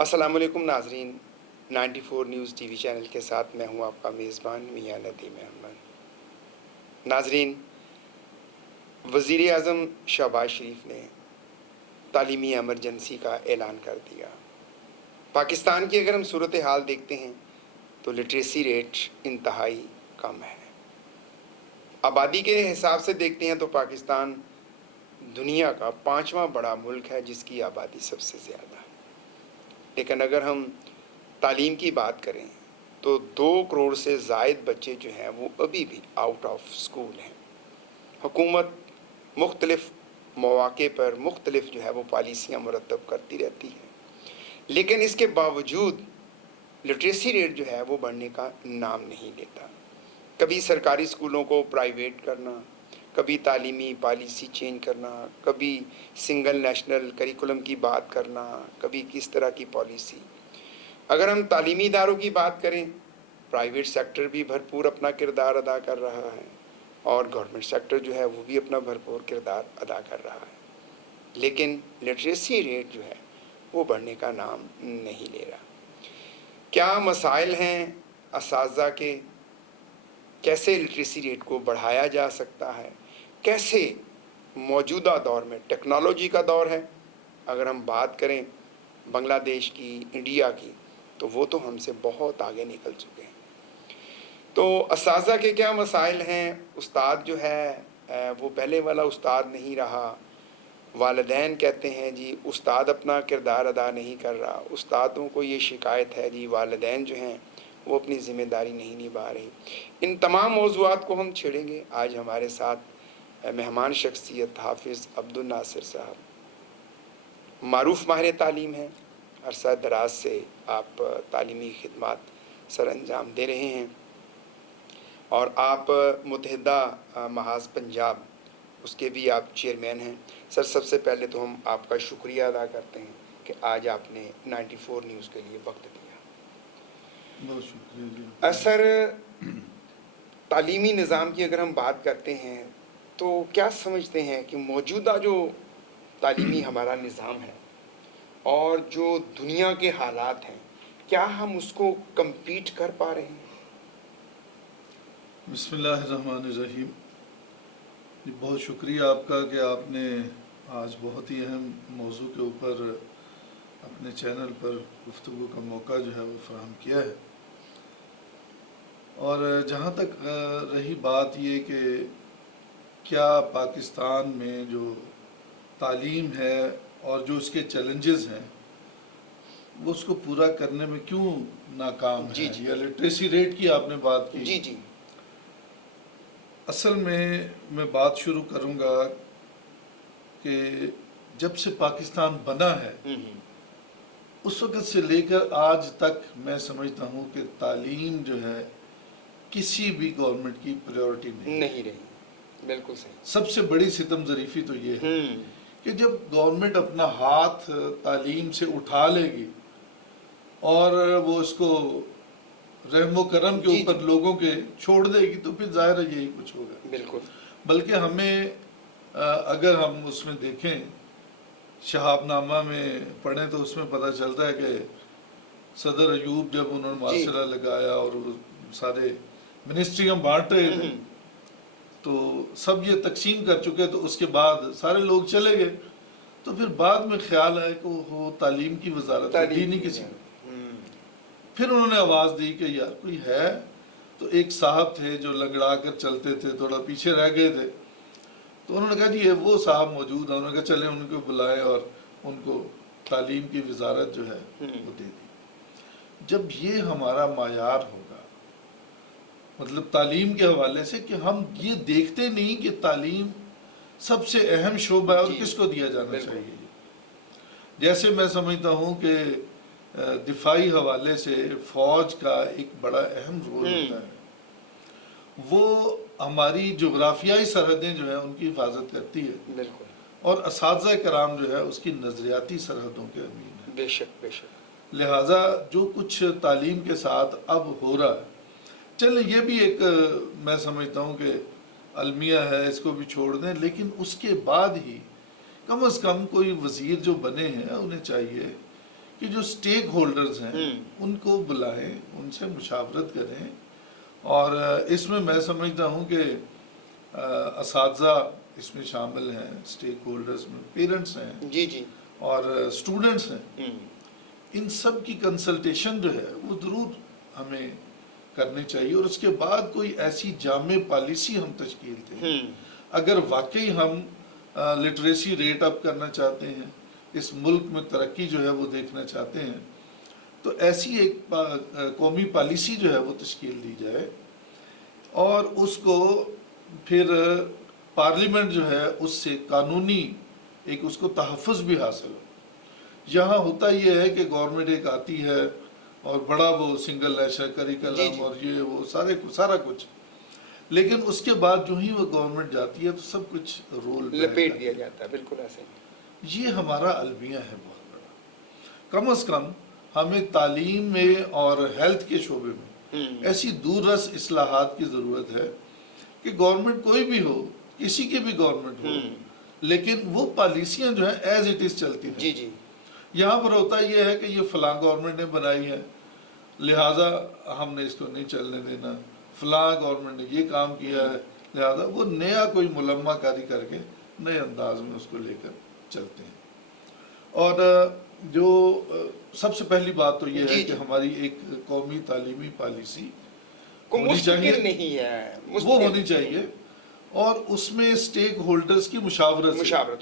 السلام علیکم ناظرین، 94 نیوز ٹی وی چینل کے ساتھ میں ہوں آپ کا میزبان میاں ندیم احمد۔ ناظرین، وزیر اعظم شہباز شریف نے تعلیمی ایمرجنسی کا اعلان کر دیا۔ پاکستان کی اگر ہم صورتحال دیکھتے ہیں تو لٹریسی ریٹ انتہائی کم ہے۔ آبادی کے حساب سے دیکھتے ہیں تو پاکستان دنیا کا 5واں بڑا ملک ہے جس کی آبادی سب سے زیادہ ہے، لیکن اگر ہم تعلیم کی بات کریں تو 2 کروڑ سے زائد بچے جو ہیں وہ ابھی بھی آؤٹ آف اسکول ہیں۔ حکومت مختلف مواقع پر مختلف جو ہے وہ پالیسیاں مرتب کرتی رہتی ہے، لیکن اس کے باوجود لٹریسی ریٹ جو ہے وہ بڑھنے کا نام نہیں لیتا۔ کبھی سرکاری اسکولوں کو پرائیویٹ کرنا، کبھی تعلیمی پالیسی چینج کرنا، کبھی سنگل نیشنل کریکولم کی بات کرنا، کبھی کس طرح کی پالیسی۔ اگر ہم تعلیمی اداروں کی بات کریں، پرائیویٹ سیکٹر بھی بھرپور اپنا کردار ادا کر رہا ہے اور گورنمنٹ سیکٹر جو ہے وہ بھی اپنا بھرپور کردار ادا کر رہا ہے، لیکن لٹریسی ریٹ جو ہے وہ بڑھنے کا نام نہیں لے رہا۔ کیا مسائل ہیں اساتذہ کے؟ کیسے لٹریسی ریٹ کو بڑھایا جا سکتا ہے؟ کیسے موجودہ دور میں ٹیکنالوجی کا دور ہے، اگر ہم بات کریں بنگلہ دیش کی، انڈیا کی، تو وہ تو ہم سے بہت آگے نکل چکے ہیں۔ تو اساتذہ کے کیا مسائل ہیں؟ استاد جو ہے وہ پہلے والا استاد نہیں رہا۔ والدین کہتے ہیں جی استاد اپنا کردار ادا نہیں کر رہا، استادوں کو یہ شکایت ہے جی والدین جو ہیں وہ اپنی ذمہ داری نہیں نبھا رہے۔ ان تمام موضوعات کو ہم چھیڑیں گے۔ آج ہمارے ساتھ مہمان شخصیت حافظ عبد الناصر صاحب، معروف ماہر تعلیم ہیں، عرصہ دراز سے آپ تعلیمی خدمات سر انجام دے رہے ہیں اور آپ متحدہ محاذ پنجاب اس کے بھی آپ چیئرمین ہیں۔ سر، سب سے پہلے تو ہم آپ کا شکریہ ادا کرتے ہیں کہ آج آپ نے 94 نیوز کے لیے وقت دیا۔ بہت شکریہ جی۔ سر، تعلیمی نظام کی اگر ہم بات کرتے ہیں تو کیا سمجھتے ہیں کہ موجودہ جو تعلیمی ہمارا نظام ہے اور جو دنیا کے حالات ہیں، کیا ہم اس کو کمپیٹ کر پا رہے ہیں؟ بسم اللہ الرحمن الرحیم۔ جی بہت شکریہ آپ کا کہ آپ نے آج بہت ہی اہم موضوع کے اوپر اپنے چینل پر گفتگو کا موقع جو ہے وہ فراہم کیا ہے۔ اور جہاں تک رہی بات یہ کہ کیا پاکستان میں جو تعلیم ہے اور جو اس کے چیلنجز ہیں وہ اس کو پورا کرنے میں کیوں ناکام ہے، یا لٹریسی ریٹ کی آپ نے بات کی۔ جی اصل میں بات شروع کروں گا کہ جب سے پاکستان بنا ہے اس وقت سے لے کر آج تک میں سمجھتا ہوں کہ تعلیم جو ہے کسی بھی گورنمنٹ کی پریورٹی نہیں رہی۔ بالکل صحیح۔ سب سے بڑی ستم ظریفی تو یہ ہے کہ جب گورنمنٹ اپنا ہاتھ تعلیم سے اٹھا لے گی اور وہ اس کو رحم و کرم کے اوپر لوگوں کے چھوڑ دے گی تو پھر ظاہر ہے یہی کچھ ہوگا۔ بالکل۔ بلکہ ہمیں اگر ہم اس میں دیکھیں، شہاب نامہ میں پڑھیں تو اس میں پتہ چلتا ہے کہ صدر ایوب جب انہوں نے محاصرہ لگایا اور وہ سارے منسٹریاں بانٹ رہے تھے تو سب یہ تقسیم کر چکے، تو اس کے بعد سارے لوگ چلے گئے، تو پھر بعد میں خیال آیا کہ وہ تعلیم کی وزارت دی نہیں کسی کو۔ پھر انہوں نے آواز دی کہ یار کوئی ہے، تو ایک صاحب تھے جو لنگڑا کر چلتے تھے، تھوڑا پیچھے رہ گئے تھے، تو انہوں نے کہا جی یہ وہ صاحب موجود ہیں، انہوں نے کہا چلیں ان کو بلائیں اور ان کو تعلیم کی وزارت جو ہے وہ دے دی۔ جب یہ ہمارا معیار ہوگا مطلب تعلیم کے حوالے سے کہ ہم یہ دیکھتے نہیں کہ تعلیم سب سے اہم شعبہ ہے اور کس کو دیا جانا چاہیے۔ جیسے میں سمجھتا ہوں کہ دفاعی حوالے سے فوج کا ایک بڑا اہم رول ہوتا ہے، وہ ہماری جغرافیائی سرحدیں جو ہیں ان کی حفاظت کرتی ہے، اور اساتذہ کرام جو ہے اس کی نظریاتی سرحدوں کے امین ہے۔ بے شک بے شک۔ لہٰذا جو کچھ تعلیم کے ساتھ اب ہو رہا ہے، چلیں یہ بھی ایک میں سمجھتا ہوں کہ المیہ ہے، اس کو بھی چھوڑ دیں، لیکن اس کے بعد ہی کم از کم کوئی وزیر جو بنے ہیں انہیں چاہیے کہ جو سٹیک ہولڈرز ہیں ان کو بلائیں، ان سے مشاورت کریں، اور اس میں میں سمجھتا ہوں کہ اساتذہ اس میں شامل ہیں، سٹیک ہولڈرز میں پیرنٹس ہیں جی جی اور اسٹوڈنٹس ہیں، ان سب کی کنسلٹیشن جو ہے وہ ضرور ہمیں کرنی چاہیے، اور اس کے بعد کوئی ایسی جامع پالیسی ہم تشکیل دیں۔ اگر واقعی ہم لٹریسی ریٹ اپ کرنا چاہتے ہیں، اس ملک میں ترقی جو ہے وہ دیکھنا چاہتے ہیں، تو ایسی ایک قومی پالیسی جو ہے وہ تشکیل دی جائے، اور اس کو پھر پارلیمنٹ جو ہے اس سے قانونی ایک اس کو تحفظ بھی حاصل ہو۔ یہاں ہوتا یہ ہے کہ گورنمنٹ ایک آتی ہے اور بڑا وہ سنگل نیشنل کریکلم اور یہ وہ سارا کچھ، لیکن اس کے بعد جو ہی وہ گورنمنٹ جاتی ہے تو سب کچھ رول لپیٹ دیا جاتا ہے، بالکل ایسے ہی۔ یہ ہمارا المیہ ہے بہت بڑا۔ کم از کم ہمیں تعلیم میں اور ہیلتھ کے شعبے میں ایسی دور رس اصلاحات کی ضرورت ہے کہ گورنمنٹ کوئی بھی ہو، کسی کی بھی گورنمنٹ ہو، لیکن وہ پالیسیاں جو ہیں ایز اٹ از چلتی ہیں۔ جی جی یہاں پر ہوتا یہ ہے کہ یہ فلاں گورنمنٹ نے بنائی ہے، لہٰذا ہم نے اس کو نہیں چلنے دینا، فلاں گورنمنٹ نے یہ کام کیا ہے، لہٰذا وہ نیا کوئی ملمہ کاری کر کے نئے انداز میں اس کو لے کر چلتے ہیں۔ اور جو سب سے پہلی بات تو یہ ہے کہ ہماری ایک قومی تعلیمی پالیسی ہونی چاہیے، نہیں ہے، وہ ہونی چاہیے، اور اس میں سٹیک ہولڈرز کی مشاورت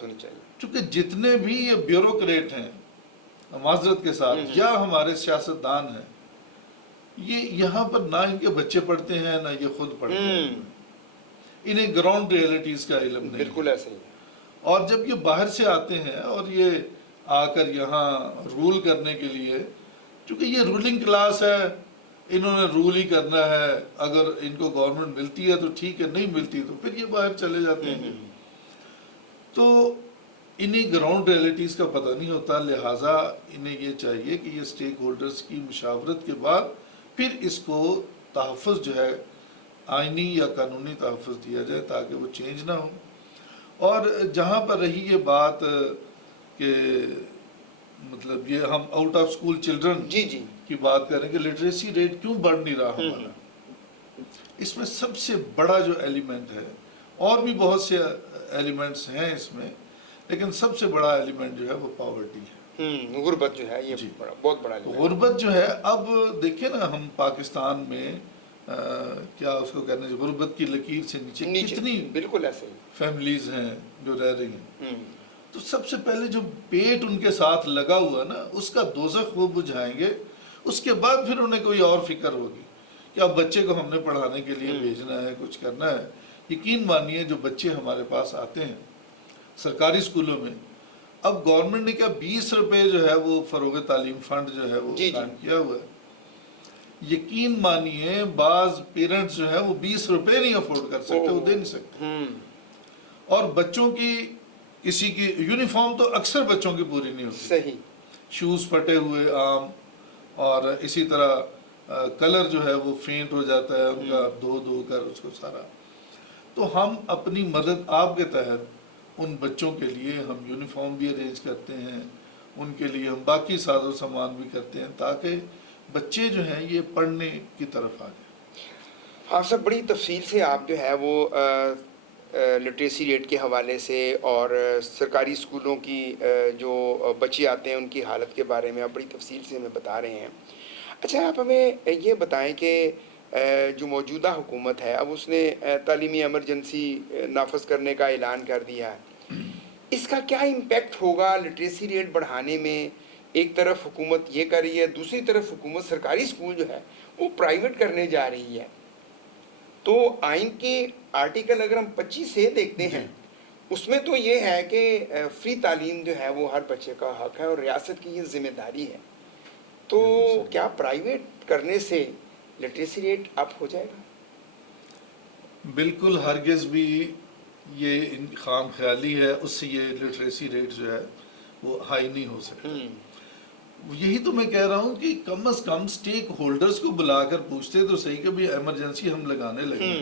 ہونی چاہیے، چونکہ جتنے بھی یہ بیوروکریٹ ہیں معذرت کے ساتھ یا ہمارے سیاستدان ہیں، یہ یہاں پر نہ ان کے بچے پڑھتے ہیں نہ یہ خود پڑھتے ہیں، انہیں گراؤنڈ ریئلٹیز کا علم نہیں، بالکل ایسے ہی۔ اور جب یہ باہر سے آتے ہیں اور یہ آ کر یہاں رول کرنے کے لیے، چونکہ یہ رولنگ کلاس ہے، انہوں نے رول ہی کرنا ہے، اگر ان کو گورنمنٹ ملتی ہے تو ٹھیک ہے، نہیں ملتی تو پھر یہ باہر چلے جاتے ہیں، تو انہیں گراؤنڈ ریئلٹیز کا پتہ نہیں ہوتا، لہٰذا انہیں یہ چاہیے کہ یہ سٹیک ہولڈرز کی مشاورت کے بعد پھر اس کو تحفظ جو ہے آئینی یا قانونی تحفظ دیا جائے تاکہ وہ چینج نہ ہو۔ اور جہاں پر رہی یہ بات کہ مطلب یہ ہم آؤٹ آف سکول چلڈرن کی بات کریں کہ لٹریسی ریٹ کیوں بڑھ نہیں رہا ہمارا، اس میں سب سے بڑا جو ایلیمنٹ ہے، اور بھی بہت سے ایلیمنٹس ہیں اس میں، لیکن سب سے بڑا ایلیمنٹ جو ہے وہ پاورٹی ہے، غربت جو ہے، یہ بہت بڑا ایلیمنٹ۔ غربت جو ہے، اب دیکھیں نا ہم پاکستان میں کیا اس کو کہنے غربت کی لکیر سے نیچے کتنی بالکل ایسے ہی فیملیز ہیں جو رہ رہی ہیں، تو سب سے پہلے جو پیٹ ان کے ساتھ لگا ہوا نا اس کا دوزخ وہ بجھائیں گے، اس کے بعد پھر انہیں کوئی اور فکر ہوگی کہ اب بچے کو ہم نے پڑھانے کے لیے بھیجنا ہے، کچھ کرنا ہے۔ یقین مانیے جو بچے ہمارے پاس آتے ہیں سرکاری اسکولوں میں، اب گورنمنٹ نے کیا 20 روپے جو ہے وہ فروغ تعلیم فنڈ جو ہے وہ قائم کیا ہوا ہے، یقین مانیے بعض پیرنٹس جو ہے وہ 20 روپے نہیں افورڈ کر سکتے، وہ دے نہیں سکتے، اور بچوں کی کسی کی یونیفارم تو اکثر بچوں کی پوری نہیں ہوتی، صحیح، شوز پھٹے ہوئے عام، اور اسی طرح کلر جو ہے وہ فینٹ ہو جاتا ہے ان کا دھو کر اس کو سارا۔ تو ہم اپنی مدد آپ کے تحت ان بچوں کے لیے ہم یونیفارم بھی ارینج کرتے ہیں، ان کے لیے ہم باقی ساز و سامان بھی کرتے ہیں تاکہ بچے جو ہیں یہ پڑھنے کی طرف آ جائیں۔ آپ سب بڑی تفصیل سے آپ جو ہے وہ لٹریسی ریٹ کے حوالے سے اور سرکاری اسکولوں کی جو بچے آتے ہیں ان کی حالت کے بارے میں آپ بڑی تفصیل سے ہمیں بتا رہے ہیں۔ اچھا، آپ ہمیں یہ بتائیں کہ جو موجودہ حکومت ہے اب اس نے تعلیمی ایمرجنسی نافذ کرنے کا اعلان کر دیا ہے، اس کا کیا امپیکٹ ہوگا لٹریسی ریٹ بڑھانے میں؟ ایک طرف حکومت یہ کر رہی ہے، دوسری طرف حکومت سرکاری اسکول جو ہے وہ پرائیویٹ کرنے جا رہی ہے، تو آئین کے آرٹیکل اگر ہم 25 سے دیکھتے ہیں اس میں تو یہ ہے کہ فری تعلیم جو ہے وہ ہر بچے کا حق ہے اور ریاست کی یہ ذمہ داری ہے، تو کیا پرائیویٹ کرنے سے لٹریسی ریٹ اپ ہو جائے گا؟ بالکل ہرگز بھی یہ خام خیالی ہے، اس سے یہ لٹریسی ریٹ جو ہے وہ ہائی نہیں ہو سکتا۔ یہی تو میں کہہ رہا ہوں کہ کم از کم سٹیک ہولڈرز کو بلا کر پوچھتے تو صحیح کہ بھی ایمرجنسی ہم لگانے لگے،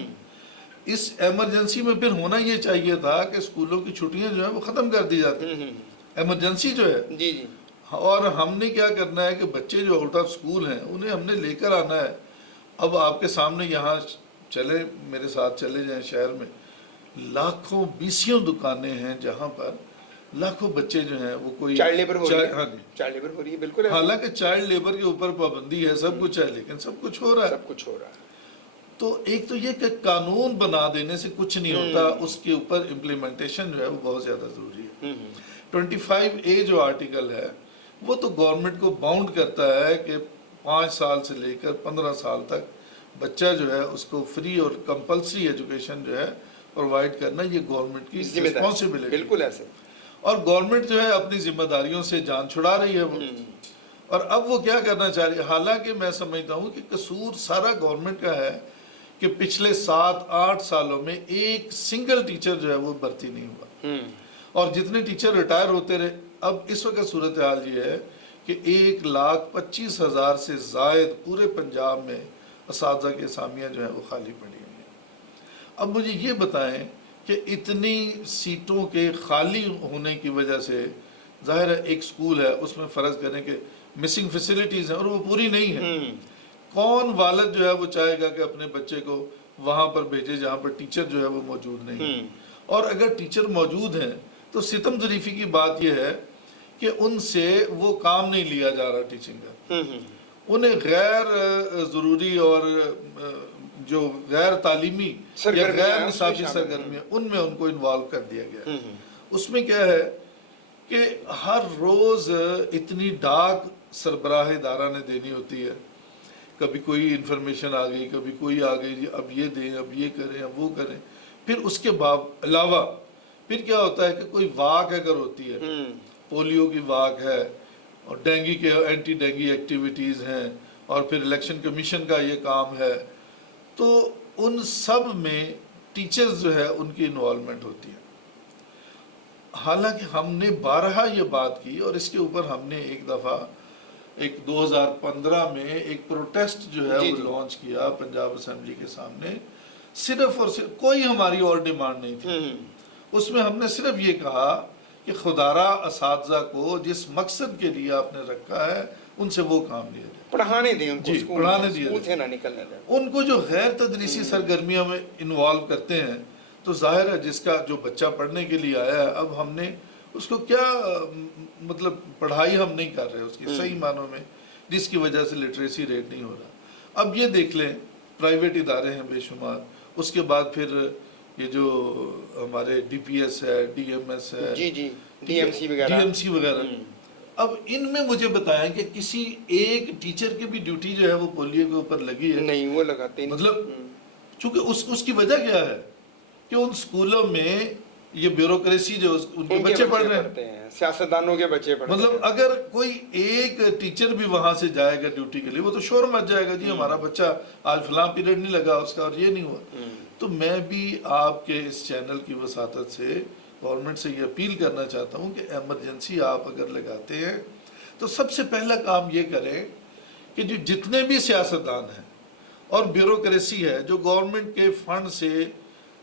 اس ایمرجنسی میں پھر ہونا یہ چاہیے تھا کہ اسکولوں کی چھٹیاں جو ہیں وہ ختم کر دی جاتی، ایمرجنسی جو ہے اور ہم نے کیا کرنا ہے کہ بچے جو آؤٹ آف سکول ہیں انہیں ہم نے لے کر آنا ہے. اب آپ کے سامنے یہاں چلے میرے ساتھ چلے جائیں شہر میں لاکھوں بیسیوں دکانیں ہیں جہاں پر لاکھوں بچے جو ہیں وہ کوئی چائلڈ لیبر ہو رہی ہے. ہاں جی. چائلڈ لیبر ہو رہی ہے، بالکل ایسا. حالانکہ چائلڈ لیبر کے اوپر پابندی ہے، سب کچھ ہے، لیکن سب کچھ ہو رہا ہے. سب کچھ ہو رہا ہے. تو ایک تو یہ کہ قانون بنا دینے سے کچھ نہیں ہوتا، اس کے اوپر امپلیمنٹیشن جو ہے وہ بہت زیادہ ضروری ہے. 25A جو آرٹیکل ہے وہ تو گورنمنٹ کو باؤنڈ کرتا ہے کہ 5 سال سے لے کر 15 سال تک بچہ جو ہے اس کو فری اور کمپلسری ایجوکیشن جو ہے پرووائڈ کرنا یہ گورنمنٹ کی رسپانسبلٹی. بالکل ایسے. اور گورنمنٹ جو ہے اپنی ذمہ داریوں سے جان چھڑا رہی ہے وہ. اور اب وہ کیا کرنا چاہ رہی ہے، حالانکہ میں سمجھتا ہوں کہ قصور سارا گورنمنٹ کا ہے کہ پچھلے 7-8 سالوں میں ایک سنگل ٹیچر جو ہے وہ بھرتی نہیں ہوا. اور جتنے ٹیچر ریٹائر ہوتے رہے، اب اس وقت صورتحال یہ ہے کہ 1,25,000 سے زائد پورے پنجاب میں اساتذہ کی اسامیاں جو ہیں وہ خالی پڑی ہوئی ہیں. اب مجھے یہ بتائیں کہ اتنی سیٹوں کے خالی ہونے کی وجہ سے ظاہر ہے ایک سکول ہے اس میں فرض کریں کہ مسنگ فیسلٹیز ہیں اور وہ پوری نہیں ہیں. کون والد جو ہے وہ چاہے گا کہ اپنے بچے کو وہاں پر بھیجے جہاں پر ٹیچر جو ہے وہ موجود نہیں. اور اگر ٹیچر موجود ہیں تو ستم ظریفی کی بات یہ ہے کہ ان سے وہ کام نہیں لیا جا رہا ٹیچنگ کا. انہیں غیر ضروری اور جو غیر تعلیمی یا غیر نصابی سرگرمیاں ان میں ان کو انوالو کر دیا گیا. اس میں کیا ہے کہ ہر روز اتنی ڈاک سربراہ ادارہ نے دینی ہوتی ہے. کبھی کوئی انفارمیشن آ گئی، کبھی کوئی آ گئی، جی اب یہ دیں، اب یہ کریں، اب وہ کریں. پھر اس کے علاوہ پھر کیا ہوتا ہے کہ کوئی واک اگر ہوتی ہے، پولیو کی واک ہے اور ڈینگی کے اینٹی ڈینگی ایکٹیویٹیز ہیں اور پھر الیکشن کمیشن کا یہ کام ہے، تو ان سب میں ٹیچرز جو ہے ان کی انوالومنٹ ہوتی ہے. حالانکہ ہم نے بارہا یہ بات کی اور اس کے اوپر ہم نے ایک دفعہ 2015 میں ایک پروٹیسٹ جو ہے وہ لانچ کیا پنجاب اسمبلی کے سامنے. صرف اور صرف کوئی ہماری اور ڈیمانڈ نہیں تھی. اس میں ہم نے صرف یہ کہا کہ خدارہ اساتذہ کو جس مقصد کے لیے آپ نے رکھا ہے ان سے وہ کام لیا جائے، پڑھانے دیں ان کو، پڑھانے دیا اسکول سے نہ نکلنے دیں. ان کو جو غیر تدریسی سرگرمیوں میں انوالو کرتے ہیں تو ظاہر ہے جس کا جو بچہ پڑھنے کے لیے آیا ہے اب ہم نے اس کو کیا مطلب پڑھائی ہم نہیں کر رہے اس کی صحیح معنوں میں، جس کی وجہ سے لٹریسی ریٹ نہیں ہو رہا. اب یہ دیکھ لیں پرائیویٹ ادارے ہیں بے شمار، اس کے بعد پھر یہ جو ہمارے ڈی پی ایس ہے، ڈی ایم ایس ہے، ڈی ایم سی وغیرہ. اب ان میں مجھے بتائیں کہ کسی ایک ٹیچر کی بھی ڈیوٹی جو ہے وہ پولیو کے اوپر لگی ہے؟ نہیں، وہ لگاتے نہیں. مطلب چونکہ اس کی وجہ کیا ہے کہ ان سکولوں میں یہ بیوروکریسی جو ان کے بچے پڑھ رہے ہیں، سیاستدانوں کے بچے پڑھ رہے ہیں. مطلب اگر کوئی ایک ٹیچر بھی وہاں سے جائے گا ڈیوٹی کے لیے وہ تو شور مچ جائے گا، جی ہمارا بچہ آج فلاں پیریڈ نہیں لگا اس کا اور یہ نہیں ہوا. تو میں بھی آپ کے اس چینل کی وساطت سے گورنمنٹ سے یہ اپیل کرنا چاہتا ہوں کہ ایمرجنسی آپ اگر لگاتے ہیں تو سب سے پہلا کام یہ کریں کہ جو جتنے بھی سیاستدان ہیں اور بیوروکریسی ہے جو گورنمنٹ کے فنڈ سے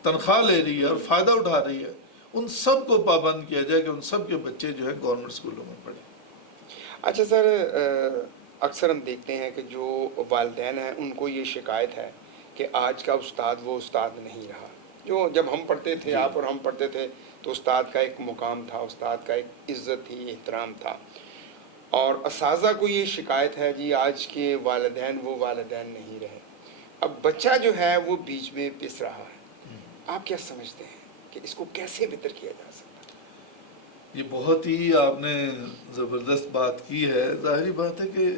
تنخواہ لے رہی ہے اور فائدہ اٹھا رہی ہے، ان سب کو پابند کیا جائے کہ ان سب کے بچے جو ہیں گورنمنٹ اسکولوں میں پڑھیں. اچھا سر، اکثر ہم دیکھتے ہیں کہ جو والدین ہیں ان کو یہ شکایت ہے کہ آج کا استاد وہ استاد نہیں رہا جو جب ہم پڑھتے تھے، آپ اور ہم پڑھتے تھے تو استاد کا ایک مقام تھا، استاد کا ایک عزت تھی، احترام تھا. اور اساتذہ کو یہ شکایت ہے جی آج کے والدین وہ والدین نہیں رہے، اب بچہ جو ہے وہ بیچ میں پس رہا ہے. آپ کیا سمجھتے ہیں کہ اس کو کیسے بہتر کیا جا سکتا ہے؟ یہ بہت ہی آپ نے زبردست بات کی ہے. ظاہری بات ہے کہ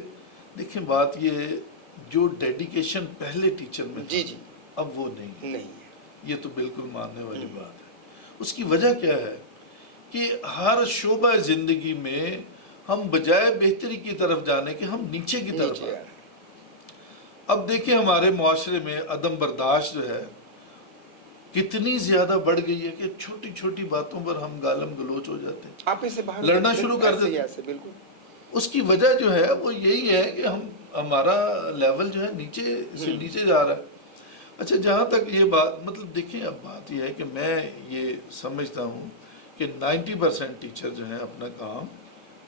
دیکھیں بات یہ جو ڈیڈیکیشن پہلے ٹیچر میں جی اب وہ نہیں ہے، یہ تو بالکل ماننے والی بات ہے. اس کی وجہ کیا ہے کہ ہر شعبہ زندگی میں ہم بجائے بہتری کی طرف جانے کے ہم نیچے کی طرف آ رہے ہیں. اب دیکھیں ہمارے معاشرے میں عدم برداشت جو ہے کتنی زیادہ بڑھ گئی ہے کہ چھوٹی چھوٹی باتوں پر ہم گالم گلوچ ہو جاتے ہیں، آپ اسے باہر لڑنا شروع کر دیتے ہیں. بالکل اس کی وجہ جو ہے وہ یہی ہے کہ ہمارا لیول جو ہے نیچے سے نیچے جا رہا ہے. اچھا جہاں تک یہ بات مطلب دیکھیں اب بات یہ ہے کہ میں یہ سمجھتا ہوں کہ 90% ٹیچر جو ہیں اپنا کام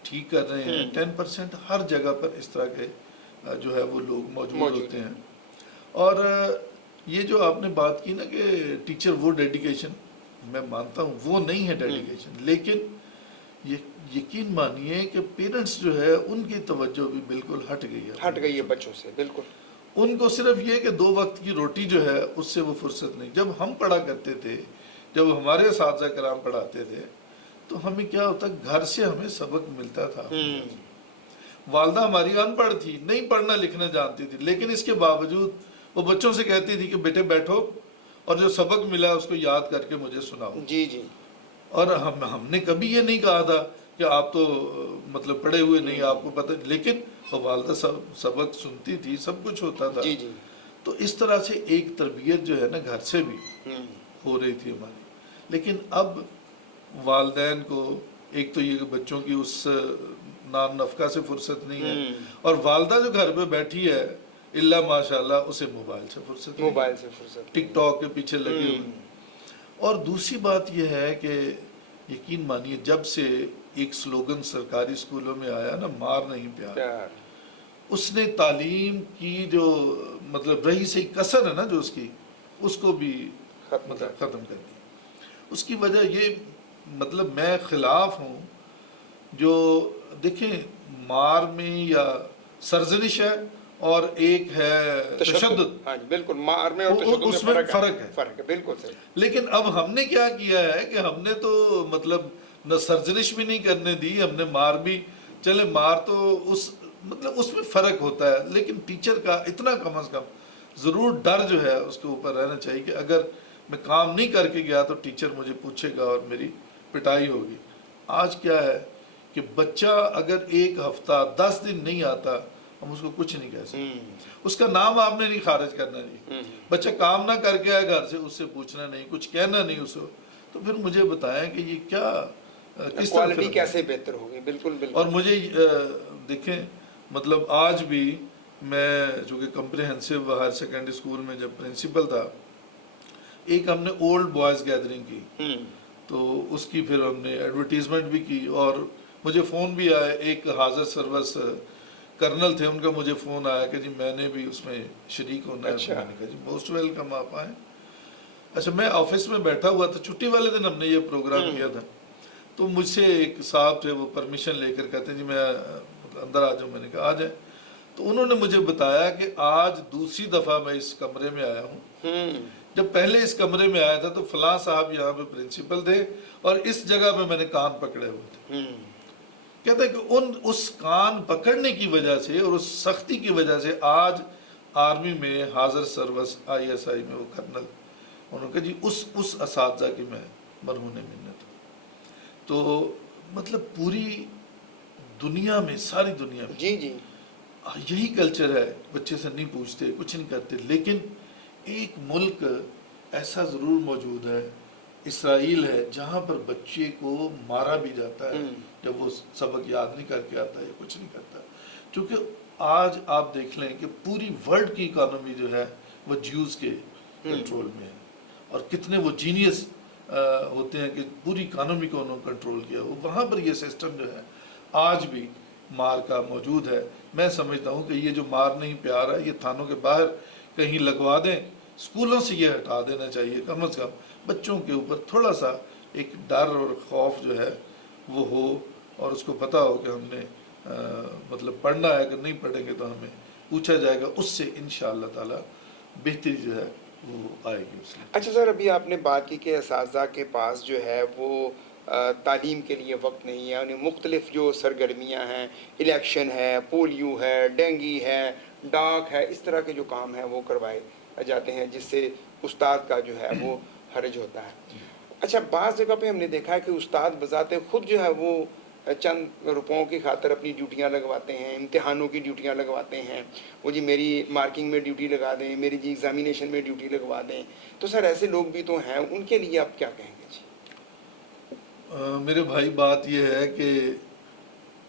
ٹھیک کر رہے ہیں. 10% ہر جگہ پر اس طرح کے جو ہے وہ لوگ موجود ہوتے ہیں. اور یہ جو آپ نے بات کی نا کہ ٹیچر وہ ڈیڈیکیشن، میں مانتا ہوں وہ نہیں ہے ڈیڈیکیشن، لیکن یقین مانیے کہ پیرنٹس جو ہے ان کی توجہ بھی بالکل ہٹ گئی ہے بچوں سے. بالکل ان کو صرف یہ کہ 2 وقت کی روٹی جو ہے اس سے وہ فرصت نہیں. جب ہم پڑھا کرتے تھے، جب ہمارے اساتذہ کرام پڑھاتے تھے، تو ہمیں کیا ہوتا، گھر سے ہمیں سبق ملتا تھا. والدہ ہماری ان پڑھ تھی، نہیں پڑھنا لکھنا جانتی تھی، لیکن اس کے باوجود وہ بچوں سے کہتی تھی کہ بیٹے بیٹھو اور جو سبق ملا اس کو یاد کر کے مجھے سناؤ. جی. اور ہم نے کبھی یہ نہیں کہا تھا کہ آپ تو مطلب پڑھے ہوئے نہیں، آپ کو پتہ، لیکن وہ والدہ سبق سنتی تھی، سب کچھ ہوتا تھا. جی. تو اس طرح سے ایک تربیت جو ہے نا گھر سے بھی ہو رہی تھی ہماری. لیکن اب والدین کو ایک تو یہ کہ بچوں کی اس نان نفقہ سے فرصت نہیں ہے، اور والدہ جو گھر پہ بیٹھی ہے اللہ ماشاءاللہ اسے موبائل سے فرصت نہیں، ٹک ٹاک کے پیچھے لگے ہوئے. اور دوسری بات یہ ہے کہ یقین مانیے جب سے ایک سلوگن سرکاری اسکولوں میں آیا نا، مار نہیں پیار، اس نے تعلیم کی جو مطلب رہی سے کسر ہے نا جو اس کو بھی مطلب ختم کر دی. اس کی وجہ یہ مطلب میں خلاف ہوں جو دیکھیں مار میں یا سرزنش ہے اور ایک ہے تشدد. ہاں جی بالکل، مار میں اور تشدد اس میں فرق ہے. بالکل صحیح. لیکن اب ہم نے کیا کیا ہے کہ ہم نے تو مطلب نہ سرزنش بھی نہیں کرنے دی، ہم نے مار بھی، چلے مار تو مطلب اس میں فرق ہوتا ہے، لیکن ٹیچر کا اتنا کم از کم ضرور ڈر جو ہے اس کے اوپر رہنا چاہیے کہ اگر میں کام نہیں کر کے گیا تو ٹیچر مجھے پوچھے گا اور میری پٹائی ہوگی. آج کیا ہے کہ بچہ اگر 1 ہفتہ 10 دن نہیں آتا، ہم اس کو کچھ نہیں کہہ سکتے. اس کا نام آپ نے نہیں خارج کرنا نہیں. بچہ کام نہ کر کے آئے گھر سے، اس سے پوچھنا نہیں، کچھ کہنا نہیں اس کو. تو پھر مجھے بتائیں کہ یہ کیا کس کوالٹی کیسے بہتر ہوگی. بالکل. اور مجھے دیکھیں مطلب آج بھی میں جو کہ کمپریہنسو ہائر سیکنڈری اسکول میں جب پرنسپل تھا، ایک ہم نے اولڈ بوائز گیدرنگ کی، تو اس کی پھر ہم نے ایڈورٹیزمنٹ بھی کی، اور مجھے فون بھی آیا، ایک حاضر سروس کرنل تھے، ان کا مجھے فون آیا کہ جی میں نے بھی اس میں شریک ہونا ہے. میں نے کہا جی موسٹ ویلکم، آپ آئیں. اچھا میں آفس میں بیٹھا ہوا تھا، چھٹی والے دن ہم نے یہ پروگرام کیا تھا، تو مجھ سے ایک صاحب تھے، وہ پرمیشن لے کر کہتے ہیں جی میں اندر آ جاؤں. میں نے کہا آ جائیں. تو انہوں نے مجھے بتایا کہ آج دوسری دفعہ میں اس کمرے میں آیا ہوں. جب پہلے اس کمرے میں آیا تھا تو فلاں صاحب یہاں پہ پرنسپل تھے اور اس جگہ پہ میں نے کان پکڑے ہوئے تھے. کہتا ہے کہ اس کان پکڑنے کی وجہ سے اور اس سختی کی وجہ سے آج آرمی میں حاضر سروس ISI میں وہ کرنل. انہوں نے کہا جی اس اساتذہ کی میں مرہون منت ہوں. تو مطلب پوری دنیا میں، ساری دنیا میں جی یہی کلچر ہے، بچے سے نہیں پوچھتے، کچھ نہیں کرتے. لیکن ایک ملک ایسا ضرور موجود ہے، اسرائیل ہے، جہاں پر بچے کو مارا بھی جاتا ہے جب وہ سبق یاد نہیں کر کے آتا ہے، کچھ نہیں کرتا. کیونکہ آج آپ دیکھ لیں کہ پوری ورلڈ کی اکانومی جو ہے وہ جیوز کے کنٹرول میں ہے، اور کتنے وہ جینیس ہوتے ہیں کہ پوری اکانومی کو انہوں نے کنٹرول کیا. وہاں پر یہ سسٹم جو ہے آج بھی مار کا موجود ہے. میں سمجھتا ہوں کہ یہ جو مار نہیں پیار ہے، یہ تھانوں کے باہر کہیں لگوا دیں، اسکولوں سے یہ ہٹا دینا چاہیے. کم از کم بچوں کے اوپر تھوڑا سا ایک ڈر اور خوف جو ہے وہ ہو، اور اس کو پتہ ہو کہ ہم نے مطلب پڑھنا ہے، اگر نہیں پڑھیں گے تو ہمیں پوچھا جائے گا. اس سے انشاءاللہ تعالی بہتری جو ہے وہ آئے گی اس میں. اچھا سر، ابھی آپ نے بات کی کہ اساتذہ کے پاس جو ہے وہ تعلیم کے لیے وقت نہیں ہے، یعنی مختلف جو سرگرمیاں ہیں، الیکشن ہے، پولیو ہے، ڈینگی ہے، ڈاک ہے، اس طرح کے جو کام ہیں وہ کروائے جاتے ہیں، جس سے استاد کا جو ہے وہ حرج ہوتا ہے. اچھا بعض جگہ پہ ہم نے دیکھا ہے کہ استاد بذات خود جو ہے وہ چند روپوں کی خاطر اپنی ڈیوٹیاں لگواتے ہیں، امتحانوں کی ڈیوٹیاں لگواتے ہیں. وہ جی میری مارکنگ میں ڈیوٹی لگا دیں، میری جی ایگزامینیشن میں ڈیوٹی لگوا دیں. تو سر ایسے لوگ بھی تو ہیں، ان کے لیے آپ کیا کہیں گے؟ جی میرے بھائی بات یہ ہے کہ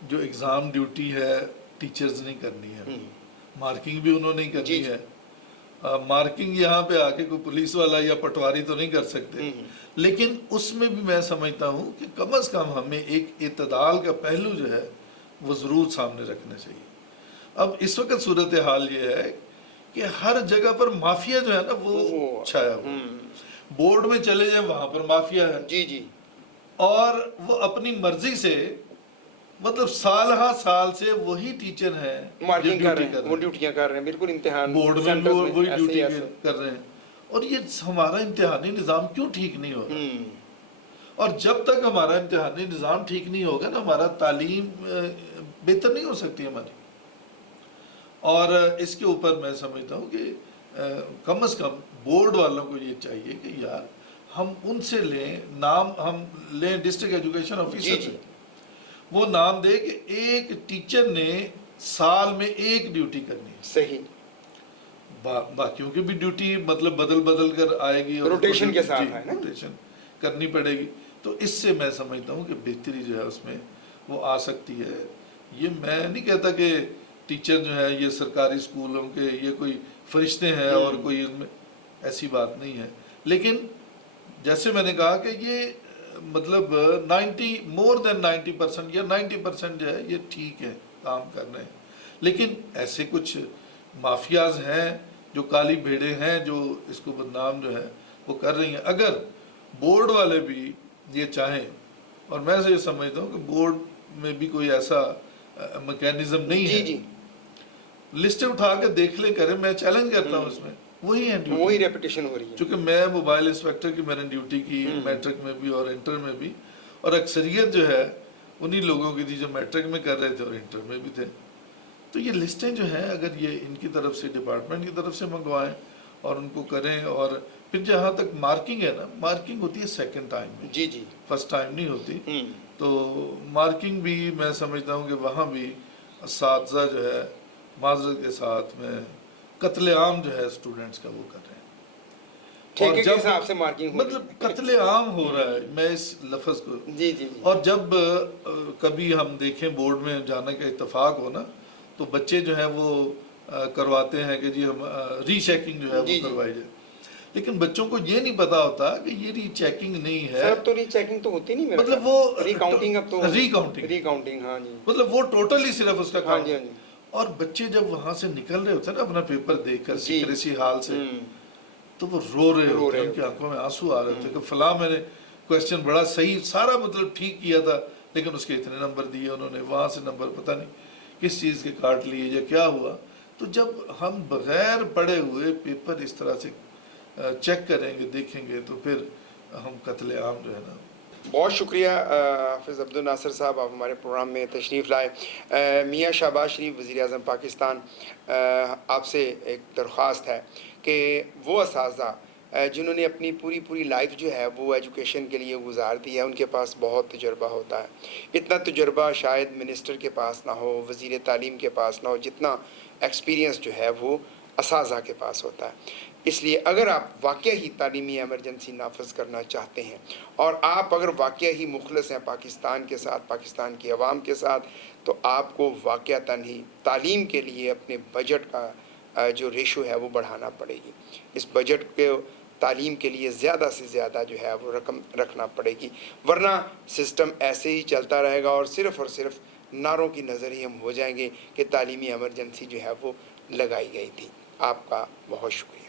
جو ایگزام ڈیوٹی ہے ٹیچرز نہیں کرنی ہے، مارکنگ بھی انہوں نے کرنی ہے. مارکنگ یہاں پہ آ کے کوئی پولیس والا یا پٹواری تو نہیں کر سکتے. لیکن اس میں بھی میں سمجھتا ہوں کہ کم از کم ہمیں ایک اعتدال کا پہلو جو ہے وہ ضرور سامنے رکھنے چاہیے. اب اس وقت صورتحال یہ ہے کہ ہر جگہ پر مافیا جو ہے نا وہ چھایا ہوا. بورڈ میں چلے جائیں وہاں پر مافیا ہے. جی جی. اور وہ اپنی مرضی سے مطلب سال ہاں سال سے وہی ٹیچر ہیں مارکنگ کر رہے ہیں, وہ ڈیوٹیاں کر رہے ہیں, بالکل امتحان بورڈ میں بھی وہی ڈیوٹی کر رہے ہیں. اور یہ ہمارا امتحانی نظام کیوں ٹھیک نہیں ہو رہا؟ اور جب تک ہمارا امتحانی نظام ٹھیک نہیں ہوگا نا ہمارا تعلیم بہتر نہیں ہو سکتی ہماری. اور اس کے اوپر میں سمجھتا ہوں کہ کم از کم بورڈ والوں کو یہ چاہیے کہ یار ہم ان سے لیں نام, ہم لیں ڈسٹرکٹ ایجوکیشن آفیسر سے, وہ نام دے کہ ایک ٹیچر نے سال میں ایک ڈیوٹی کرنی ہے. صحیح. باقیوں کی بھی ڈیوٹی مطلب بدل کر آئے گی, روٹیشن کے ساتھ ہے نا, روٹیشن کرنی پڑے گی. تو اس سے میں سمجھتا ہوں کہ بہتری جو ہے اس میں وہ آ سکتی ہے. یہ میں نہیں کہتا کہ ٹیچر جو ہے یہ سرکاری اسکولوں کے یہ کوئی فرشتے ہیں اور کوئی ان میں ایسی بات نہیں ہے. لیکن جیسے میں نے کہا کہ یہ مطلب 90% یا 90% جو ہے یہ ٹھیک ہے کام کر رہے ہیں. لیکن ایسے کچھ مافیاز ہیں جو کالی بھیڑیں ہیں جو اس کو بدنام جو ہے وہ کر رہی ہیں. اگر بورڈ والے بھی یہ چاہیں, اور میں سے یہ سمجھتا ہوں کہ بورڈ میں بھی کوئی ایسا میکینزم نہیں ہے, لسٹیں اٹھا کے دیکھ لے کریں. میں چیلنج کرتا ہوں اس میں وہی ہے ڈیوٹی, وہی ریپیٹیشن ہو رہی ہے. چونکہ میں موبائل انسپیکٹر کی میں نے ڈیوٹی کی میٹرک میں بھی اور انٹر میں بھی, اور اکثریت جو ہے انہی لوگوں کی تھی جو میٹرک میں کر رہے تھے اور انٹر میں بھی تھے. تو یہ لسٹیں جو ہیں اگر یہ ان کی طرف سے ڈپارٹمنٹ کی طرف سے منگوائیں اور ان کو کریں, اور پھر جہاں تک مارکنگ ہے نا, مارکنگ ہوتی ہے سیکنڈ ٹائم میں, جی جی, فرسٹ ٹائم نہیں ہوتی. تو مارکنگ بھی میں سمجھتا ہوں کہ وہاں بھی اساتذہ جو ہے معذرت کے ساتھ میں قتل عام جو ہے اسٹوڈنٹس کا وہ کر رہے ہیں. ٹھیکے کے حساب سے مارکنگ مطلب قتل عام ہو رہا ہے, میں اس لفظ کو. جی جی. اور جب کبھی ہم دیکھیں بورڈ میں جانے کا اتفاق ہو نا, تو بچے جو ہیں وہ کرواتے ہیں کہ جی ہم ری چیکنگ جو ہے وہ کروائی جائے. لیکن بچوں کو یہ نہیں پتا ہوتا کہ یہ ری چیکنگ نہیں ہے. سر تو ری چیکنگ تو ہوتی نہیں, مطلب وہ ری کاؤنٹنگ, اب تو ری کاؤنٹنگ, ہاں جی, مطلب وہ ٹوٹلی صرف اس کا کام. ہاں جی. اور بچے جب وہاں سے نکل رہے ہوتے ہیں نا اپنا پیپر دیکھ کر سیکریسی حال سے, تو وہ رو رہے ہوتے ہیں, ان کی آنکھوں میں آنسو آ رہے ہوتے ہیں کہ فلاں میں نے کویسچن بڑا صحیح سارا مطلب ٹھیک کیا تھا لیکن اس کے اتنے نمبر دیے انہوں نے, وہاں سے نمبر پتہ نہیں کس چیز کے کاٹ لیے یا کیا ہوا. تو جب ہم بغیر پڑھے ہوئے پیپر اس طرح سے چیک کریں گے دیکھیں گے تو پھر ہم قتل عام جو ہے نا. بہت شکریہ حافظ عبد الناصر صاحب, آپ ہمارے پروگرام میں تشریف لائے. میاں شہباز شریف وزیر اعظم پاکستان, آپ سے ایک درخواست ہے کہ وہ اساتذہ جنہوں نے اپنی پوری لائف جو ہے وہ ایجوکیشن کے لیے گزار دی ہے, ان کے پاس بہت تجربہ ہوتا ہے. اتنا تجربہ شاید منسٹر کے پاس نہ ہو, وزیر تعلیم کے پاس نہ ہو, جتنا ایکسپیرینس جو ہے وہ اساتذہ کے پاس ہوتا ہے. اس لیے اگر آپ واقعہ ہی تعلیمی ایمرجنسی نافذ کرنا چاہتے ہیں اور آپ اگر واقعہ ہی مخلص ہیں پاکستان کے ساتھ, پاکستان کی عوام کے ساتھ, تو آپ کو واقعتاً ہی تعلیم کے لیے اپنے بجٹ کا جو ریشو ہے وہ بڑھانا پڑے گی. اس بجٹ کے تعلیم کے لیے زیادہ سے زیادہ جو ہے وہ رقم رکھنا پڑے گی, ورنہ سسٹم ایسے ہی چلتا رہے گا اور صرف نعروں کی نظر ہی ہم ہو جائیں گے کہ تعلیمی ایمرجنسی جو ہے وہ لگائی گئی تھی. آپ کا بہت شکریہ.